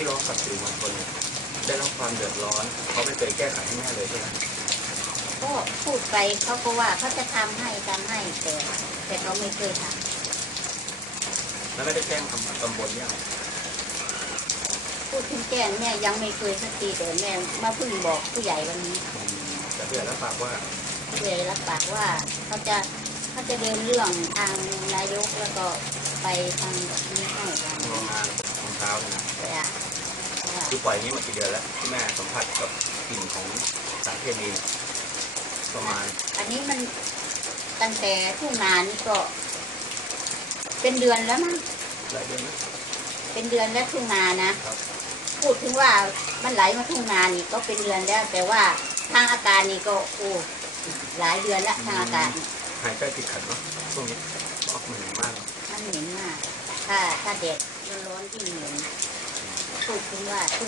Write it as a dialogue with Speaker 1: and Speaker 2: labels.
Speaker 1: ที่ร้องกับสื่อมวลชนเนี่ยได้รับความเดือดร้อนเขาไม่เคยแก้ไขให้แม่เลยใช่ไหม
Speaker 2: ก็พูดไปเขาก็ว่าเขาจะทำให้ทำให้แต่แต่เขาไม่เคยท
Speaker 1: แล้วไม่ได้แจ้งทำตำบลยังำ
Speaker 2: พูดถึงแก้แม่ยังไม่เคยสักทีแต่แม่มาเพิ่งบอกผู้ใหญ่วันนี้
Speaker 1: แต่ผู้ใหญ่รับปากว่า
Speaker 2: ผู้ใหญ่รับปากว่าเขาจะเขาจะเดินเรื่องทางนายกแล้วก็ไปทางนี้ให้ทาง
Speaker 1: โรงงานรองเท้าเนี่ยนะ
Speaker 2: แต่อะว่า
Speaker 1: คือปล่อยอย่างนี้มากี่เดือนแล้วที่แม่สัมผัสกับกลิ่นของสารเคมีเนี่ยประมาณ
Speaker 2: อันนี้มันตั้งแต่ทุ่งนานี่ก็ เป็นเดือนแล้วมั้ง
Speaker 1: หลายเดือนไหม
Speaker 2: เป็นเดือนแล้วทุ่งนานะครับ พูดถึงว่ามันไหลมาทุ่งนานี่ก็เป็นเดือนแล้ว แต่ว่าทางอากาศนี่ก็โอ้หลายเดือนแล้วทางอากาศนี่
Speaker 1: หายใจติดขัดเนาะช่วงนี้ออกเหนื่อยมาก
Speaker 2: มันเหม็นมาก ถ้าถ้าแดดร้อนๆที่งเหม็นพูดถึงว่าทุ